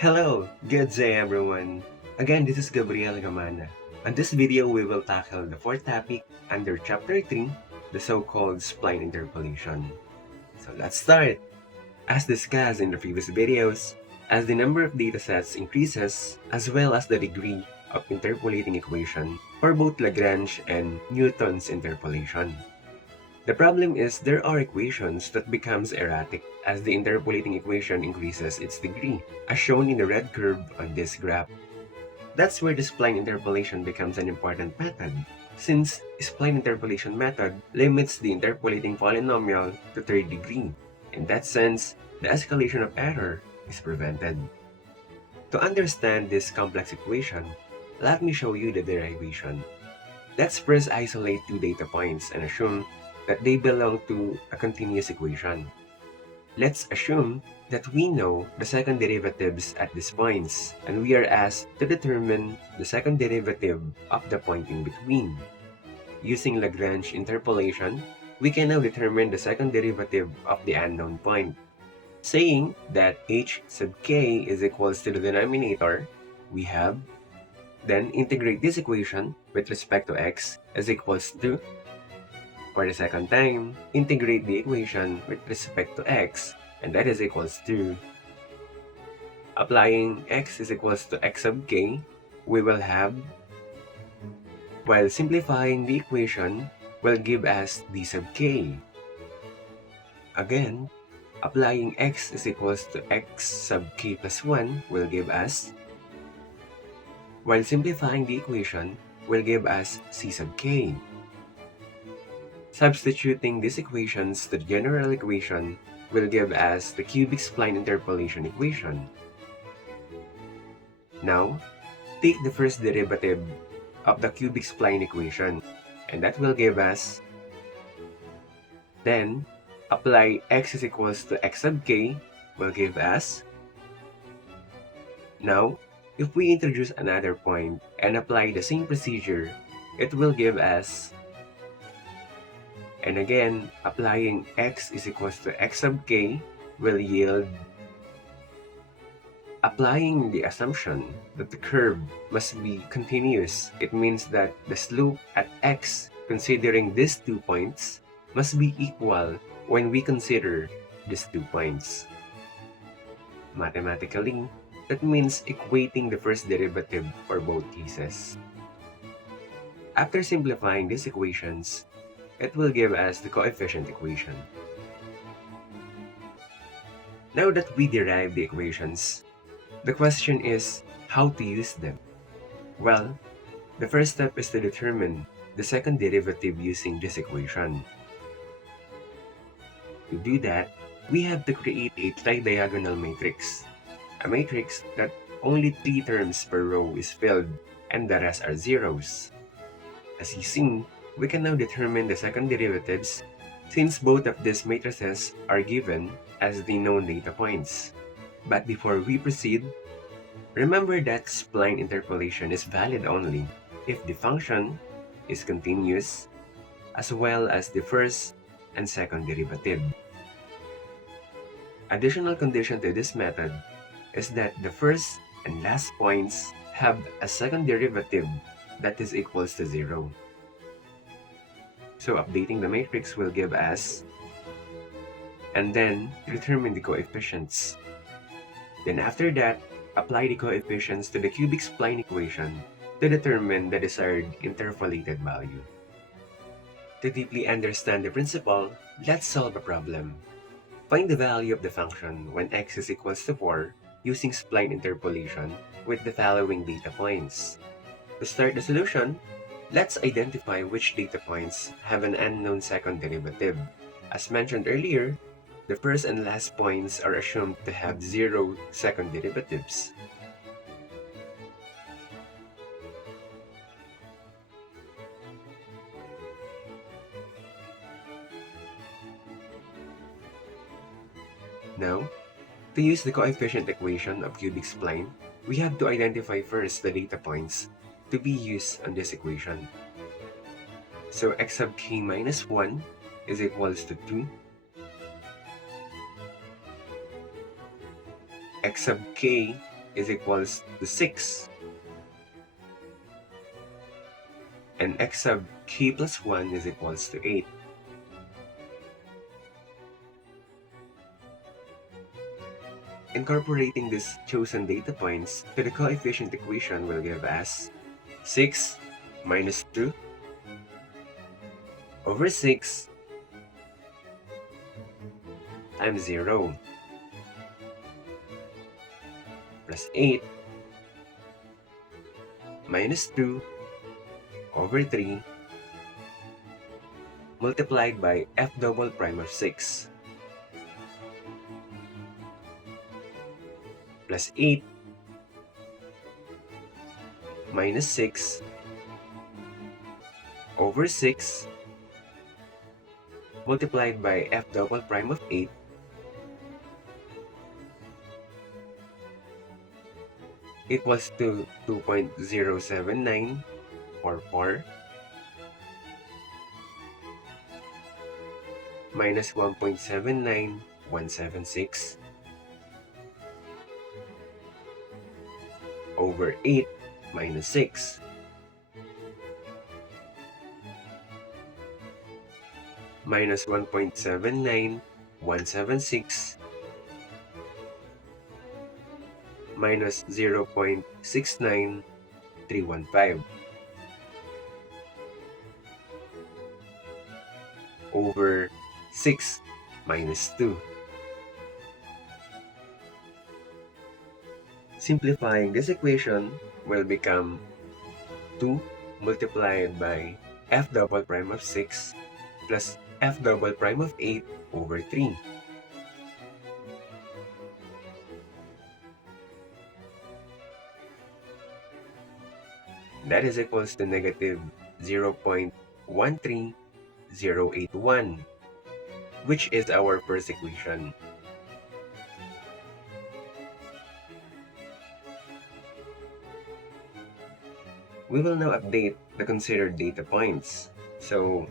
Hello, good day everyone. Again, this is Gabriel Gamana. On this video, we will tackle the fourth topic under Chapter 3, the so-called spline interpolation. So let's start. As discussed in the previous videos, as the number of datasets increases, as well as the degree of interpolating equation for both Lagrange and Newton's interpolation. The problem is there are equations that becomes erratic as the interpolating equation increases its degree, as shown in the red curve on this graph. That's where the spline interpolation becomes an important method, since spline interpolation method limits the interpolating polynomial to third degree. In that sense, the escalation of error is prevented. To understand this complex equation, let me show you the derivation. Let's first isolate two data points and assume that they belong to a continuous equation. Let's assume that we know the second derivatives at these points, and we are asked to determine the second derivative of the point in between. Using Lagrange interpolation, we can now determine the second derivative of the unknown point. Saying that h sub k is equals to the denominator, we have then integrate this equation with respect to x is equals to, for the second time, integrate the equation with respect to x, and that is equals to, applying x is equals to x sub k, we will have, while simplifying the equation, will give us d sub k. Again, applying x is equals to x sub k plus 1 will give us, while simplifying the equation, will give us c sub k. Substituting these equations to the general equation will give us the cubic spline interpolation equation. Now, take the first derivative of the cubic spline equation, and that will give us, then, apply x is equals to x sub k will give us. Now, if we introduce another point and apply the same procedure, it will give us, and again, applying x is equals to x sub k will yield, applying the assumption that the curve must be continuous. It means that the slope at x, considering these 2 points, must be equal when we consider these 2 points. Mathematically, that means equating the first derivative for both cases. After simplifying these equations, it will give us the coefficient equation. Now that we derived the equations, the question is how to use them. Well, the first step is to determine the second derivative using this equation. To do that, we have to create a tridiagonal matrix, a matrix that only 3 terms per row is filled and the rest are zeros. As you see, we can now determine the second derivatives since both of these matrices are given as the known data points. But before we proceed, remember that spline interpolation is valid only if the function is continuous as well as the first and second derivative. Additional condition to this method is that the first and last points have a second derivative that is equals to 0. So updating the matrix will give us, and then determine the coefficients. Then after that, apply the coefficients to the cubic spline equation to determine the desired interpolated value. To deeply understand the principle, let's solve a problem. Find the value of the function when x is equals to 4 using spline interpolation with the following data points. To start the solution, let's identify which data points have an unknown second derivative. As mentioned earlier, the first and last points are assumed to have 0 second derivatives. Now, to use the coefficient equation of cubic spline, we have to identify first the data points to be used on this equation. So x sub k minus 1 is equals to 2. X sub k is equals to 6. And x sub k plus 1 is equals to 8. Incorporating these chosen data points to the coefficient equation will give us 6 minus 2 over 6 times 0 plus 8 minus 2 over 3 multiplied by f double prime of 6 plus 8 minus 6 over 6 multiplied by f double prime of 8 equals to 2.07944 minus 1.79176 over 8 minus 6 minus 1.79176 minus 0.69315 over 6 minus 2. Simplifying this equation will become 2 multiplied by f double prime of 6 plus f double prime of 8 over 3. That is equals to negative 0.13081, which is our first equation. We will now update the considered data points. So,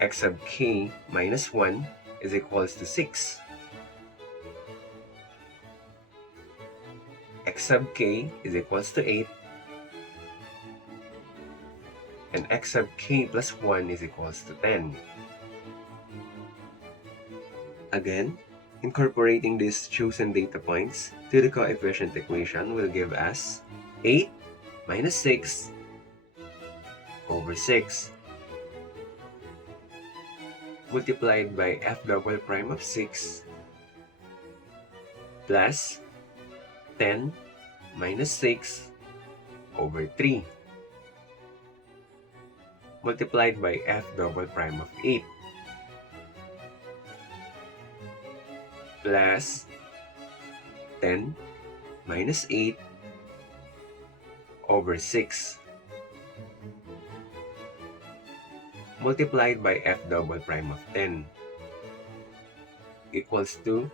x sub k minus 1 is equals to 6. X sub k is equals to 8. And x sub k plus 1 is equals to 10. Again, incorporating these chosen data points to the coefficient equation will give us 8 minus 6 over 6 multiplied by f double prime of 6 plus 10 minus 6 over 3 multiplied by f double prime of 8 plus 10 minus 8 over 6 multiplied by f double prime of 10 equals to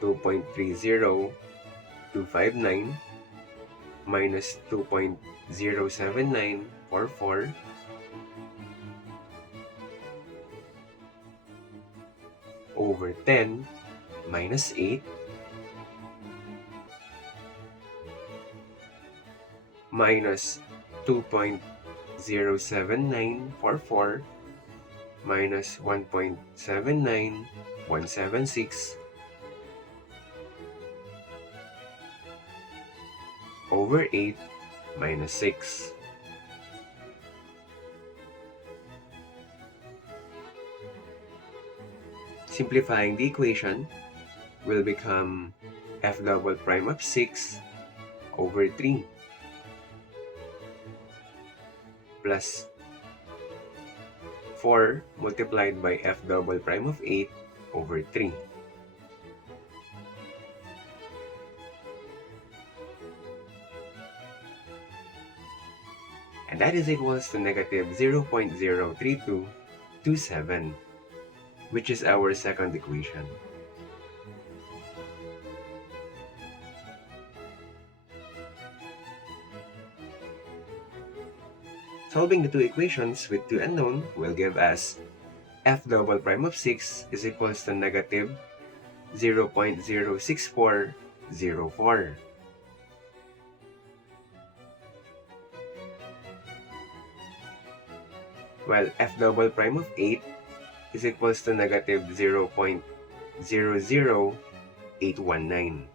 2.30259 minus 2.07944 over 10 minus 8 minus 2.07944 minus 1.79176 over 8 minus 6. Simplifying the equation will become f double prime of 6 over 3 plus 4 multiplied by f double prime of 8 over 3. And that is equals to negative 0.03227, which is our second equation. Solving the two equations with two unknown will give us f double prime of 6 is equals to negative 0.06404 while f double prime of 8 is equals to negative 0.00819.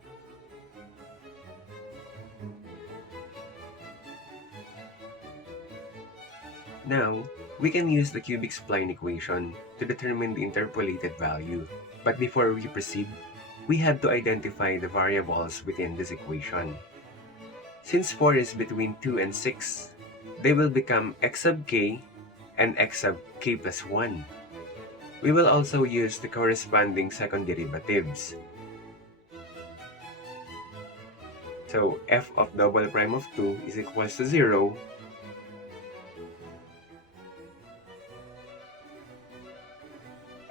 Now, we can use the cubic spline equation to determine the interpolated value. But before we proceed, we have to identify the variables within this equation. Since 4 is between 2 and 6, they will become x sub k and x sub k plus 1. We will also use the corresponding second derivatives. So f of double prime of 2 is equals to 0,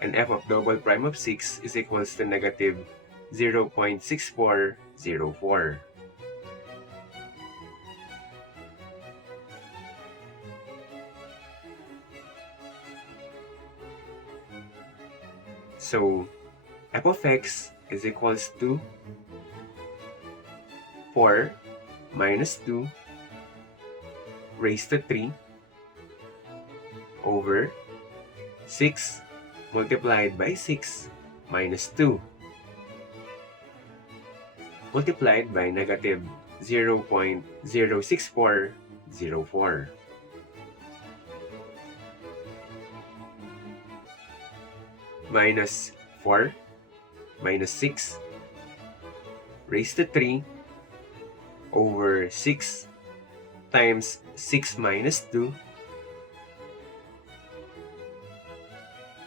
and f of double prime of 6 is equals to negative 0.6404. So f of x is equals to 4 minus 2 raised to 3 over 6 multiplied by 6 minus 2 multiplied by negative 0.06404. Minus 4 minus 6 raised to 3 over 6 times 6 minus 2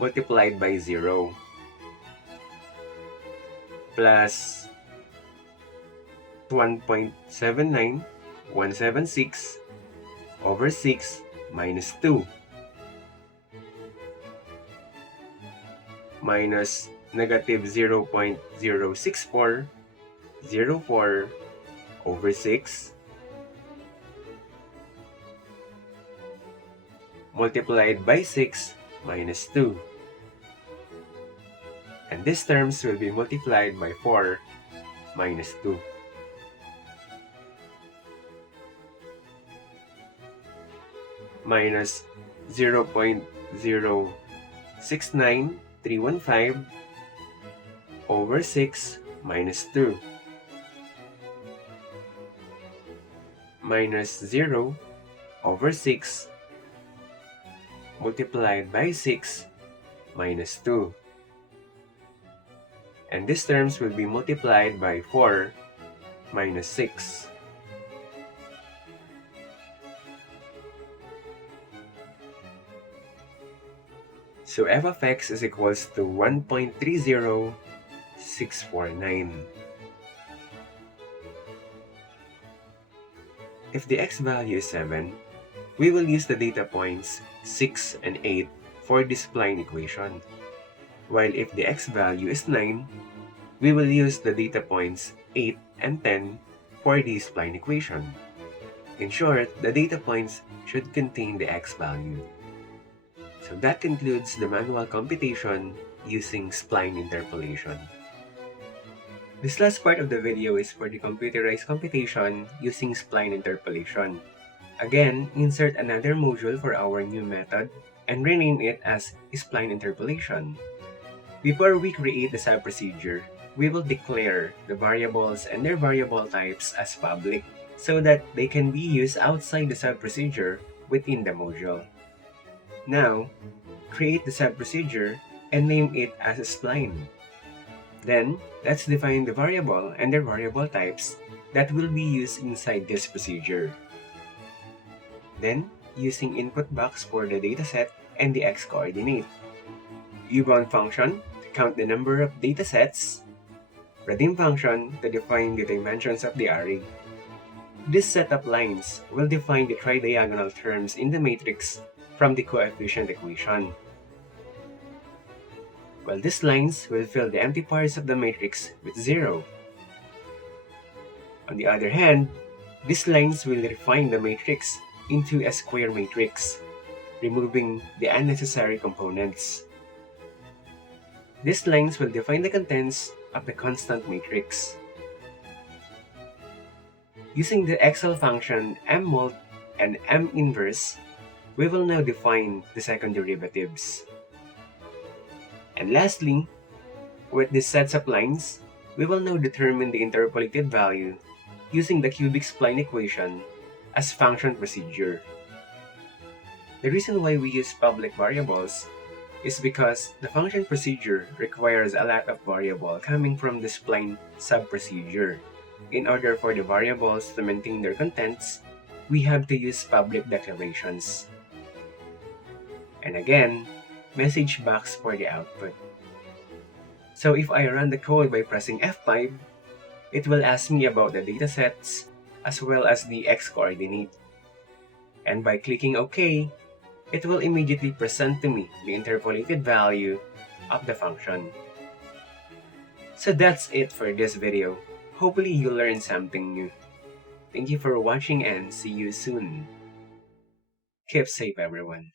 multiplied by 0 plus 1.79176 over 6 minus 2 minus negative 0.06404 over 6 multiplied by 6 minus 2. And these terms will be multiplied by 4 minus 2. Minus 0.069315 over 6 minus 2. Minus 0 over 6 multiplied by 6 minus 2. And these terms will be multiplied by 4 minus 6. So f of x is equals to 1.30649. If the x value is 7, we will use the data points 6 and 8 for this spline equation. While if the x value is 9, we will use the data points 8 and 10 for the spline equation. In short, the data points should contain the x value. So that concludes the manual computation using spline interpolation. This last part of the video is for the computerized computation using spline interpolation. Again, insert another module for our new method and rename it as spline interpolation. Before we create the sub-procedure, we will declare the variables and their variable types as public so that they can be used outside the sub-procedure within the module. Now, create the sub-procedure and name it as a spline. Then, let's define the variable and their variable types that will be used inside this procedure. Then, using input box for the dataset and the x-coordinate. U-bound function to count the number of datasets. Redeem function to define the dimensions of the array. This set of lines will define the tridiagonal terms in the matrix from the coefficient equation, while these lines will fill the empty parts of the matrix with 0. On the other hand, these lines will refine the matrix into a square matrix, removing the unnecessary components. These lines will define the contents of the constant matrix. Using the Excel function mmult and minverse, We will now define the second derivatives. And lastly, with these sets of lines, we will now determine the interpolated value using the cubic spline equation as function procedure. The reason why we use public variables is because the function procedure requires a lot of variable coming from the spline sub-procedure. In order for the variables to maintain their contents, we have to use public declarations. And again, message box for the output. So if I run the code by pressing F5, it will ask me about the datasets as well as the x-coordinate. And by clicking OK, it will immediately present to me the interpolated value of the function. So that's it for this video. Hopefully you learned something new. Thank you for watching and see you soon. Keep safe everyone.